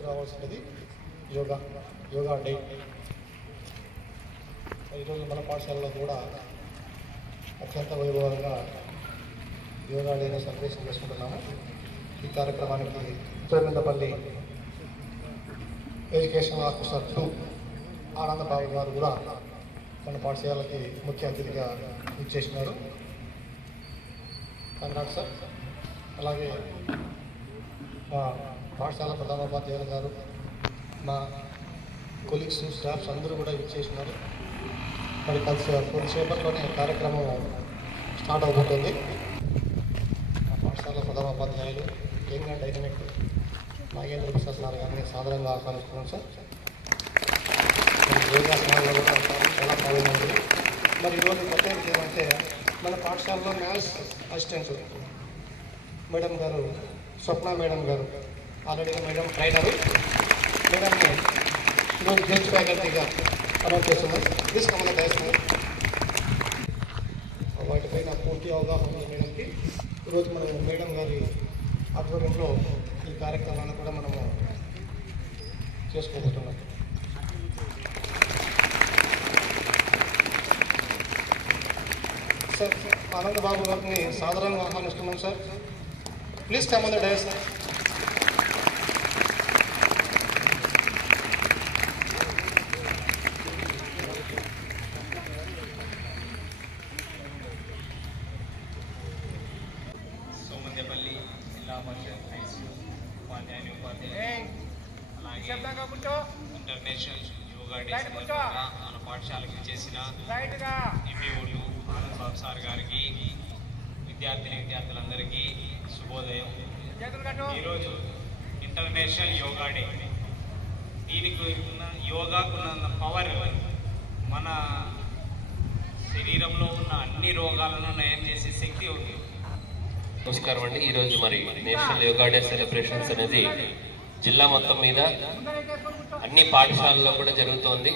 గుర్తు రావాల్సినది యోగా డే. ఈరోజు మన పాఠశాలలో కూడా అత్యంత వైభవంగా యోగా డేని సెలబ్రేషన్ చేసుకుంటున్నాము. ఈ కార్యక్రమానికి తిరుమలపల్లి ఎడ్యుకేషన్ ఆఫీసర్ 2 ఆనందబాబు గారు కూడా మన పాఠశాలకి ముఖ్య అతిథిగా ఇచ్చేసినారు. Congrats sir. అలాగే మా పాఠశాల ప్రధానోపాధ్యాయులు గారు, మా కొలీగ్స్, స్టాఫ్స్ అందరూ కూడా ఇచ్చేసినారు. మరి కొద్దిసేపట్లోనే కార్యక్రమం స్టార్ట్ అవుతుంది. మా పాఠశాల ప్రధానోపాధ్యాయులు young and dynamic Nagendra Prasad గారు గారిని సాధారణంగా ఆహ్వానిస్తున్నాం సార్. యోగాసనాల్లో కూడా చాలా బాగుంది. మరి ఈరోజు ప్రత్యేకత ఏమంటే మన పాఠశాలలో మ్యాథ్స్ అసిస్టెంట్స్ మేడం గారు, స్వప్న మేడం గారు ఆల్రెడీ మేడం ట్రైనర్ మేడంని ఈరోజు గెస్ట్ ఫ్యాకల్టీగా అనౌన్స్ చేస్తున్నాం. తీసుకున్న దయచేసి వాటిపైన పూర్తి అవగాహన ఉంది మేడంకి. ఈరోజు మనం మేడం గారి ఆధ్వర్యంలో ఈ కార్యక్రమాన్ని కూడా మనము చేసుకోబోతున్నాం. సార్ ఆనందబాబు గారిని సాధారణంగా ఆహ్వానిస్తున్నాం sir. Please come on the dais sir. Somandepalli జిల్లా పరిషత్ హై స్కూల్ ఉపాధ్యాయులు అలాగే ఇంటర్నేషనల్ యోగా డే సందర్భంగా మన పాఠశాలకు చేసిన ఎంపీఓలు ఆనందబాబు సార్ గారికి, విద్యార్థులందరికీ శుభోదయం. ఈరోజు ఇంటర్నేషనల్ యోగా డే. దీనికి ఉన్న యోగాకున్న పవర్ మన శరీరంలో ఉన్న అన్ని రోగాలను నయం చేసే శక్తి ఉంది. నమస్కారం అండి. ఈరోజు మరి నేషనల్ యోగా డే సెలబ్రేషన్స్ అనేది జిల్లా మొత్తం మీద అన్ని పాఠశాలల్లో కూడా జరుగుతోంది.